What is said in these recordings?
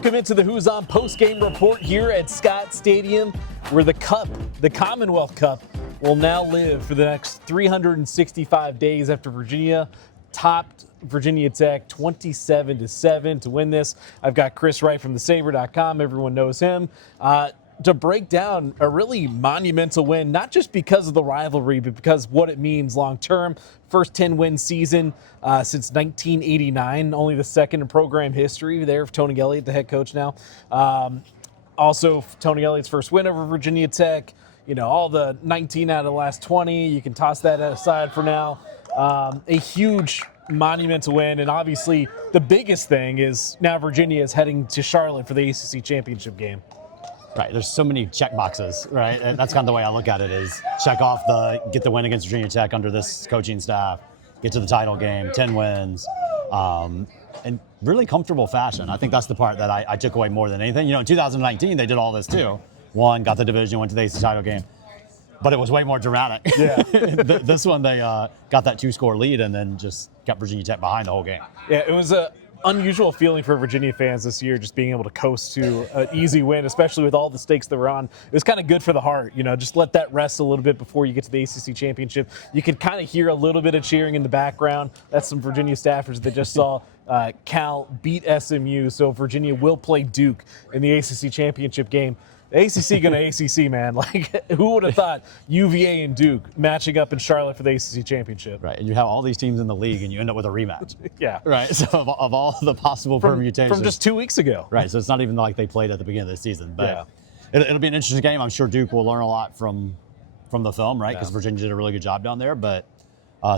Welcome into the Who's On Postgame Report here at Scott Stadium, where the Cup, the Commonwealth Cup, will now live for the next 365 days after Virginia topped Virginia Tech 27-7 to win this. I've got Kris Wright from the Sabre.com. Everyone knows him. To break down a really monumental win, not just because of the rivalry, but because what it means long term. First 10-win season since 1989, only the second in program history there of Tony Elliott, the head coach now. Also, Tony Elliott's first win over Virginia Tech. You know, all the 19 out of the last 20, you can toss that aside for now. A huge monumental win, and obviously the biggest thing is now Virginia is heading to Charlotte for the ACC Championship game. Right, there's so many check boxes, right? And that's kind of the way I look at it is check off get the win against Virginia Tech under this coaching staff, get to the title game, 10 wins, in really comfortable fashion. I think that's the part that I took away more than anything. You know, in 2019, they did all this too. Won, got the division, went to the ACC title game. But it was way more dramatic. Yeah. This one, they got that 2-score lead and then just kept Virginia Tech behind the whole game. Yeah, it was a unusual feeling for Virginia fans this year, just being able to coast to an easy win, especially with all the stakes that were on. It was kind of good for the heart, you know, just let that rest a little bit before you get to the ACC Championship. You could kind of hear a little bit of cheering in the background. That's some Virginia staffers that just saw Cal beat SMU, so Virginia will play Duke in the ACC Championship game. The ACC going to ACC, man. Like, who would have thought UVA and Duke matching up in Charlotte for the ACC Championship? Right, and you have all these teams in the league, and you end up with a rematch. Yeah. Right, so of all the possible permutations. From just 2 weeks ago. Right, so it's not even like they played at the beginning of the season. But it'll be an interesting game. I'm sure Duke will learn a lot from the film, right, because Virginia did a really good job down there. But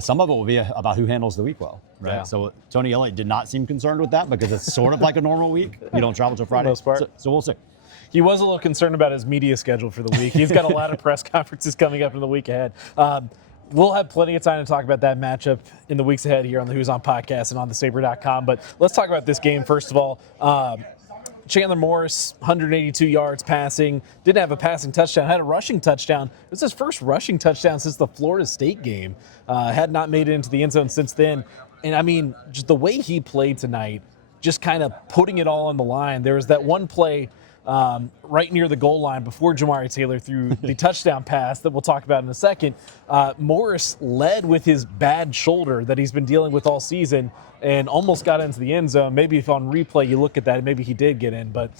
some of it will be about who handles the week well, right? Yeah. So Tony Elliott did not seem concerned with that because it's sort of like a normal week. You don't travel till Friday. For the most part. So we'll see. He was a little concerned about his media schedule for the week. He's got a lot of press conferences coming up in the week ahead. We'll have plenty of time to talk about that matchup in the weeks ahead here on the Who's On podcast and on the Sabre.com. But let's talk about this game first of all. Chandler Morris, 182 yards passing, didn't have a passing touchdown, had a rushing touchdown. It was his first rushing touchdown since the Florida State game. Had not made it into the end zone since then. And I mean, just the way he played tonight, just kind of putting it all on the line. There was that one play right near the goal line before Jamari Taylor threw the touchdown pass that we'll talk about in a second. Morris led with his bad shoulder that he's been dealing with all season and almost got into the end zone. Maybe if on replay you look at that, maybe he did get in, but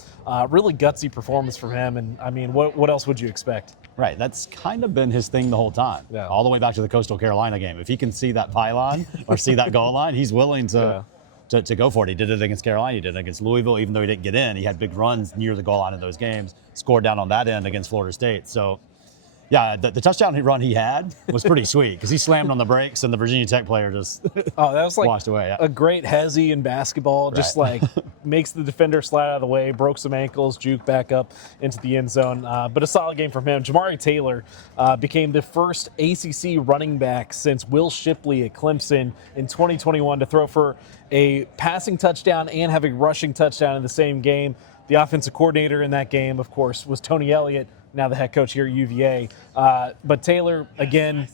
really gutsy performance from him. And I mean, what else would you expect? Right. That's kind of been his thing the whole time, Yeah. all the way back to the Coastal Carolina game. If he can see that pylon or see that goal line, he's willing to go for it. He did it against Carolina. He did it against Louisville. Even though he didn't get in, he had big runs near the goal line in those games, scored down on that end against Florida State. So, yeah, the touchdown run he had was pretty sweet because he slammed on the brakes and the Virginia Tech player just that was like washed away. Yeah. A great hezzy in basketball, just like makes the defender slide out of the way, broke some ankles, juke back up into the end zone. But a solid game from him. Jamari Taylor became the first ACC running back since Will Shipley at Clemson in 2021 to throw for a passing touchdown and have a rushing touchdown in the same game. The offensive coordinator in that game, of course, was Tony Elliott, now the head coach here at UVA. But Taylor, again,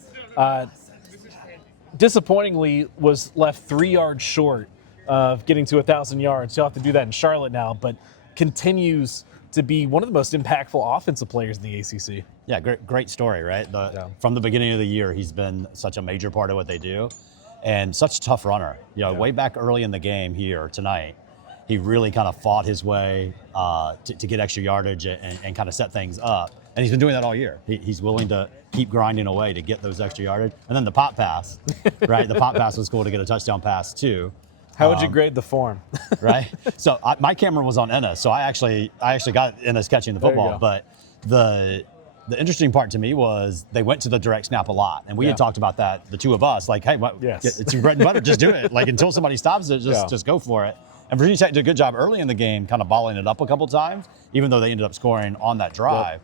disappointingly was left 3 yards short of getting to 1,000 yards. He'll have to do that in Charlotte now, but continues to be one of the most impactful offensive players in the ACC. Yeah, great story, right? From the beginning of the year, he's been such a major part of what they do and such a tough runner. You know, way back early in the game here tonight, he really kind of fought his way to get extra yardage and kind of set things up. And he's been doing that all year. He's willing to keep grinding away to get those extra yardage. And then the pop pass, right? The pop pass was cool to get a touchdown pass too. How would you grade the form? Right? So my camera was on Ennis, so I actually got Ennis catching the football. But the interesting part to me was they went to the direct snap a lot. And we had talked about that, the two of us, like, hey, it's your bread and butter, just do it. Like until somebody stops it, just go for it. And Virginia Tech did a good job early in the game kind of balling it up a couple times, even though they ended up scoring on that drive.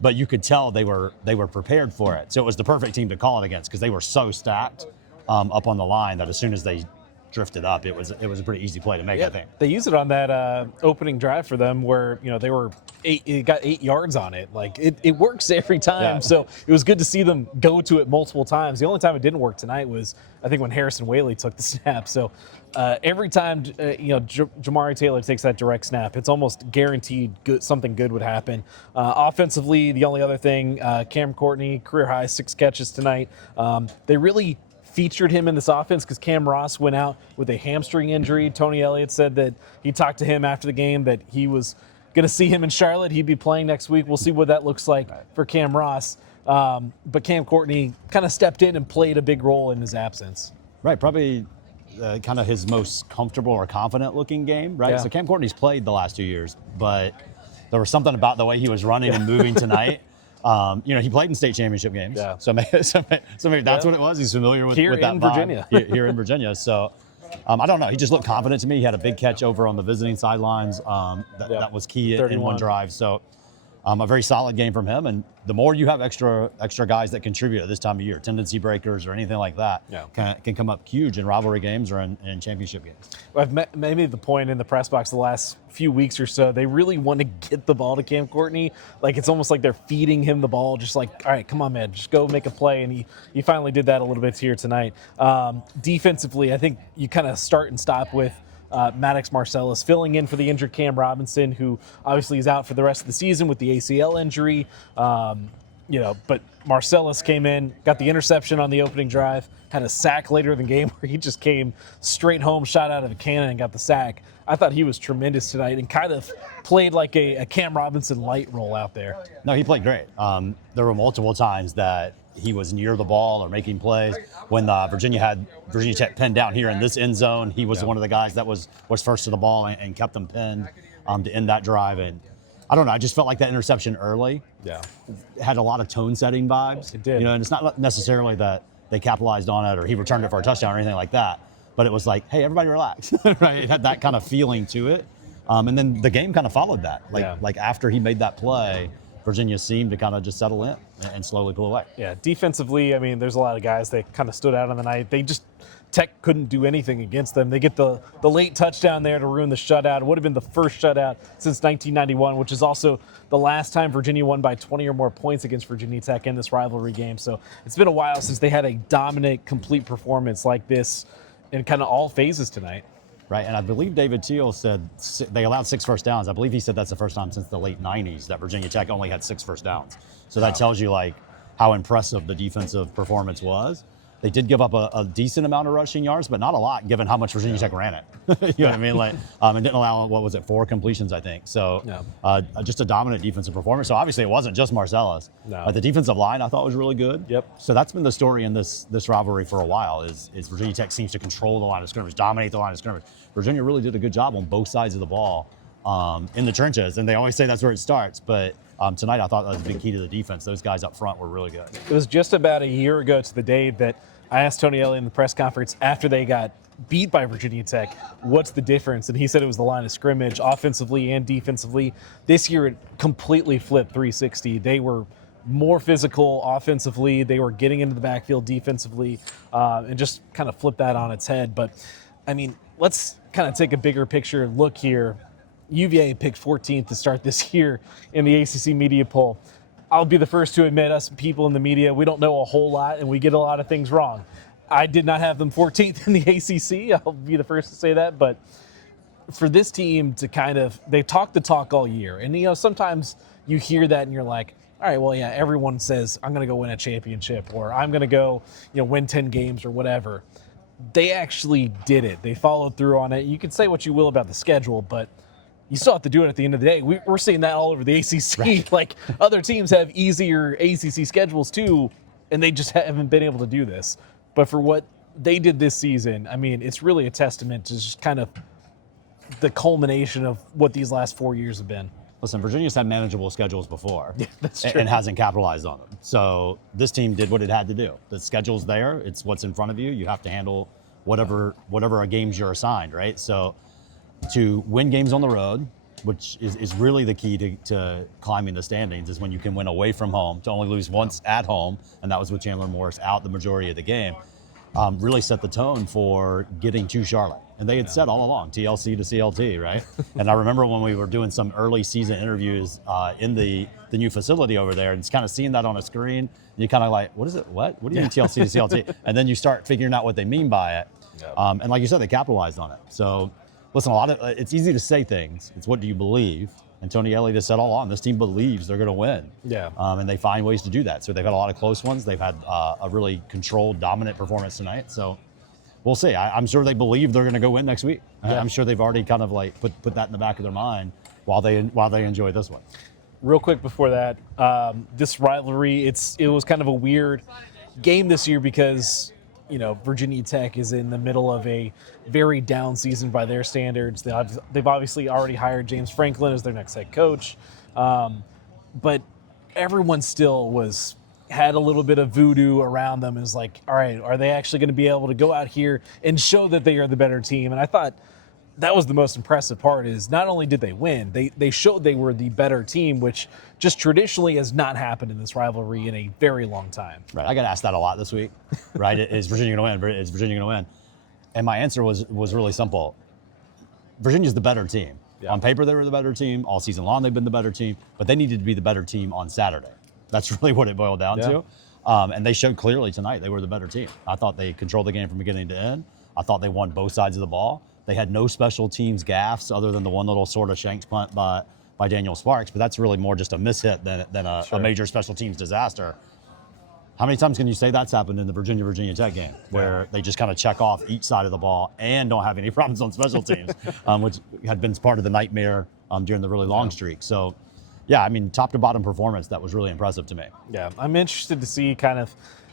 But you could tell they were prepared for it. So it was the perfect team to call it against because they were so stacked up on the line that as soon as they drifted up, it was a pretty easy play to make, I think. They used it on that opening drive for them where, they were it got 8 yards on it. Like it works every time. Yeah. So it was good to see them go to it multiple times. The only time it didn't work tonight was, I think, when Harrison Whaley took the snap. So every time, Jamari Taylor takes that direct snap, it's almost guaranteed something good would happen. Offensively, the only other thing, Cam Courtney, career high, 6 catches tonight. They really featured him in this offense because Cam Ross went out with a hamstring injury. Tony Elliott said that he talked to him after the game that he was going to see him in Charlotte. He'd be playing next week. We'll see what that looks like for Cam Ross. But Cam Courtney kind of stepped in and played a big role in his absence. Right, probably kind of his most comfortable or confident-looking game, right? Yeah. So Cam Courtney's played the last 2 years, but there was something about the way he was running and moving tonight. He played in state championship games, so maybe that's what it was. He's familiar with that vibe. Virginia. Here in Virginia. So I don't know. He just looked confident to me. He had a big catch over on the visiting sidelines. That was key in one drive. So a very solid game from him. And the more you have extra guys that contribute at this time of year, tendency breakers or anything like that, can come up huge in rivalry games or in championship games. I've made the point in the press box the last few weeks or so, they really want to get the ball to Cam Courtney. Like, it's almost like they're feeding him the ball, just like, all right, come on, man, just go make a play. And he finally did that a little bit here tonight. Defensively, I think you kind of start and stop with Maddox Marcellus filling in for the injured Cam Robinson, who obviously is out for the rest of the season with the ACL injury. But Marcellus came in, got the interception on the opening drive, had a sack later in the game where he just came straight home, shot out of a cannon, and got the sack. I thought he was tremendous tonight and kind of played like a Cam Robinson light role out there. No, he played great. There were multiple times that he was near the ball or making plays. When Virginia Tech pinned down here in this end zone, he was one of the guys that was first to the ball and kept them pinned to end that drive. And I don't know, I just felt like that interception early had a lot of tone-setting vibes. It did. And it's not necessarily that they capitalized on it or he returned it for a touchdown or anything like that, but it was like, hey, everybody relax. Right? It had that kind of feeling to it. And then the game kind of followed that. Like after he made that play, Virginia seemed to kind of just settle in and slowly pull away. Yeah, defensively, I mean, there's a lot of guys that kind of stood out on the night. Tech couldn't do anything against them. They get the late touchdown there to ruin the shutout. It would have been the first shutout since 1991, which is also the last time Virginia won by 20 or more points against Virginia Tech in this rivalry game. So it's been a while since they had a dominant, complete performance like this in kind of all phases tonight. Right, and I believe David Teal said they allowed 6 first downs. I believe he said that's the first time since the late 90s that Virginia Tech only had 6 first downs. So that tells you like how impressive the defensive performance was. They did give up a decent amount of rushing yards, but not a lot given how much Virginia Tech ran it. You know what I mean? Like, and didn't allow, 4 completions, I think. So just a dominant defensive performance. So obviously it wasn't just Marcellus. No. The defensive line I thought was really good. Yep. So that's been the story in this rivalry for a while is Virginia Tech seems to control the line of scrimmage, dominate the line of scrimmage. Virginia really did a good job on both sides of the ball in the trenches. And they always say that's where it starts. But tonight I thought that was a big key to the defense. Those guys up front were really good. It was just about a year ago to the day that I asked Tony Elliott in the press conference after they got beat by Virginia Tech, what's the difference? And he said it was the line of scrimmage, offensively and defensively. This year it completely flipped 360. They were more physical offensively. They were getting into the backfield defensively and just kind of flipped that on its head. But, I mean, let's kind of take a bigger picture look here. UVA picked 14th to start this year in the ACC media poll. I'll be the first to admit, us people in the media, we don't know a whole lot and we get a lot of things wrong. I did not have them 14th in the ACC. I'll be the first to say that. But for this team to they've talked the talk all year. And, sometimes you hear that and you're like, all right, well, yeah, everyone says I'm going to go win a championship or I'm going to go, win 10 games or whatever. They actually did it. They followed through on it. You can say what you will about the schedule, but you still have to do it at the end of the day. We're seeing that all over the ACC. Right. Like, other teams have easier ACC schedules too, and they just haven't been able to do this. But for what they did this season, I mean, it's really a testament to just kind of the culmination of what these last 4 years have been. Listen, Virginia's had manageable schedules before. Yeah, that's true. And hasn't capitalized on them. So this team did what it had to do. The schedule's there. It's what's in front of you. You have to handle whatever games you're assigned, right? So to win games on the road, which is really the key to climbing the standings, is when you can win away from home, to only lose once at home, and that was with Chandler Morris out the majority of the game. really set the tone for getting to Charlotte. And they had said all along, TLC to CLT, right? And I remember when we were doing some early season interviews in the new facility over there, and it's kind of seeing that on a screen, you kind of like, what is it? What do you mean TLC to CLT? And then you start figuring out what they mean by it. And like you said, they capitalized on it. So listen, it's easy to say things. It's what do you believe? And Tony Elliott has said all along, this team believes they're going to win. And they find ways to do that. So they've had a lot of close ones. They've had a really controlled, dominant performance tonight. So we'll see. I'm sure they believe they're going to go win next week. I'm sure they've already kind of like put that in the back of their mind while they enjoy this one. Real quick before that, this rivalry, it was kind of a weird game this year because, Virginia Tech is in the middle of a very down season by their standards. They've obviously already hired James Franklin as their next head coach, but everyone still had a little bit of voodoo around them. Is like, all right, are they actually going to be able to go out here and show that they are the better team? And I thought that was the most impressive part, is not only did they win, they showed they were the better team, which just traditionally has not happened in this rivalry in a very long time. Right, I got asked that a lot this week, right? Is Virginia going to win? Is Virginia going to win? And my answer was really simple. Virginia's the better team. On paper, they were the better team. All season long, they've been the better team, but they needed to be the better team on Saturday. That's really what it boiled down to. And they showed clearly tonight they were the better team. I thought they controlled the game from beginning to end. I thought they won both sides of the ball. They had no special teams gaffes other than the one little sort of shanks punt by Daniel Sparks, but that's really more just a mishit than a major special teams disaster. How many times can you say that's happened in the Virginia Tech game, where they just kind of check off each side of the ball and don't have any problems on special teams, which had been part of the nightmare during the really long streak. So, yeah, I mean, top to bottom performance, that was really impressive to me. Yeah, I'm interested to see kind of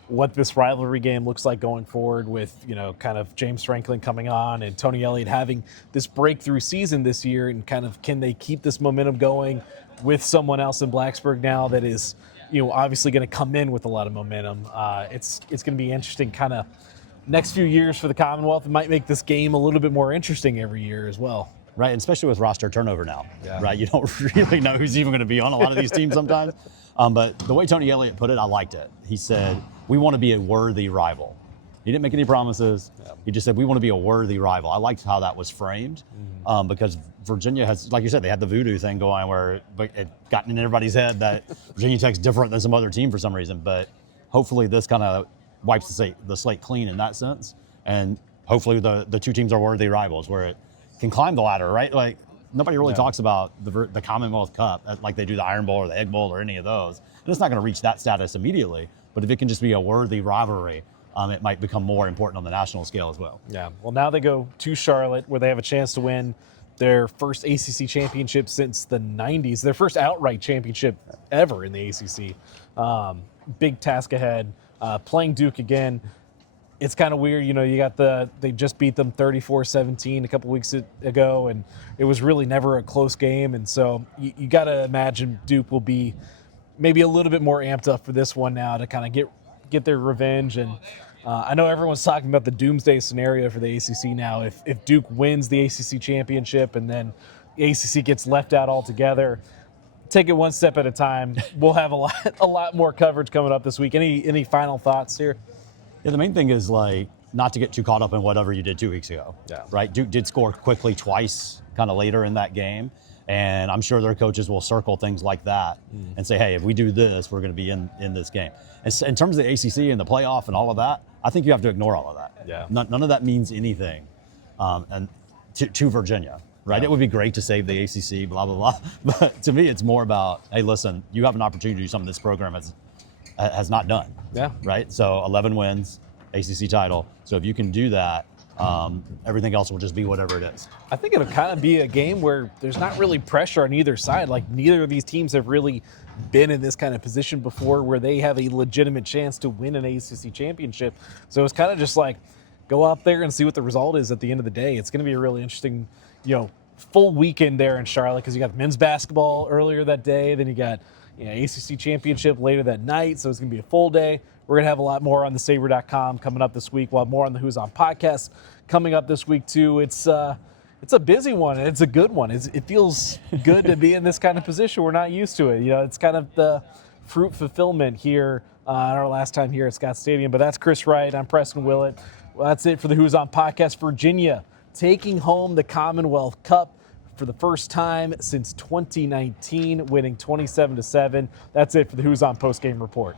what this rivalry game looks like going forward with, kind of James Franklin coming on and Tony Elliott having this breakthrough season this year, and kind of can they keep this momentum going with someone else in Blacksburg now that is, obviously going to come in with a lot of momentum. It's going to be interesting kind of next few years for the Commonwealth. It might make this game a little bit more interesting every year as well. Right, and especially with roster turnover now, right? You don't really know who's even going to be on a lot of these teams sometimes. But the way Tony Elliott put it, I liked it. He said, we want to be a worthy rival. He didn't make any promises. He just said, we want to be a worthy rival. I liked how that was framed because Virginia has, like you said, they had the voodoo thing going where it got in everybody's head that Virginia Tech's different than some other team for some reason. But hopefully this kind of wipes the slate clean in that sense. And hopefully the two teams are worthy rivals where it can climb the ladder, right? Like nobody really talks about the Commonwealth Cup like they do the Iron Bowl or the Egg Bowl or any of those. And it's not going to reach that status immediately, but if it can just be a worthy rivalry, it might become more important on the national scale as well. Yeah. Well, now they go to Charlotte where they have a chance to win their first ACC championship since the 90s, their first outright championship ever in the ACC. Big task ahead, playing Duke again. It's kind of weird, you got they just beat them 34-17 a couple weeks ago, and it was really never a close game. And so you got to imagine Duke will be maybe a little bit more amped up for this one now to kind of get their revenge. And I know everyone's talking about the doomsday scenario for the ACC now. If Duke wins the ACC championship and then the ACC gets left out altogether, take it one step at a time. We'll have a lot more coverage coming up this week. Any final thoughts here? Yeah, the main thing is not to get too caught up in whatever you did 2 weeks ago. Yeah. Right? Duke did score quickly twice kind of later in that game. And I'm sure their coaches will circle things like that and say, hey, if we do this, we're going to be in this game. And in terms of the ACC and the playoff and all of that, I think you have to ignore all of that. Yeah. None of that means anything and to Virginia, right? Yeah. It would be great to save the ACC, blah, blah, blah. But to me, it's more about, hey, listen, you have an opportunity to do something this program has not done. Yeah. Right? So 11 wins, ACC title. So if you can do that, everything else will just be whatever it is. I think it'll kind of be a game where there's not really pressure on either side. Like neither of these teams have really been in this kind of position before where they have a legitimate chance to win an ACC championship. So it's kind of just like go out there and see what the result is at the end of the day. It's going to be a really interesting, full weekend there in Charlotte because you got men's basketball earlier that day. Then you got ACC championship later that night. So it's going to be a full day. We're going to have a lot more on the Sabre.com coming up this week. We'll have more on the Who's On podcast coming up this week, too. It's a busy one, and it's a good one. It feels good to be in this kind of position. We're not used to it. It's kind of the fruit fulfillment here our last time here at Scott Stadium. But that's Kris Wright. I'm Preston Willett. Well, that's it for the Who's On podcast. Virginia taking home the Commonwealth Cup for the first time since 2019, winning 27-7. That's it for the Who's On postgame report.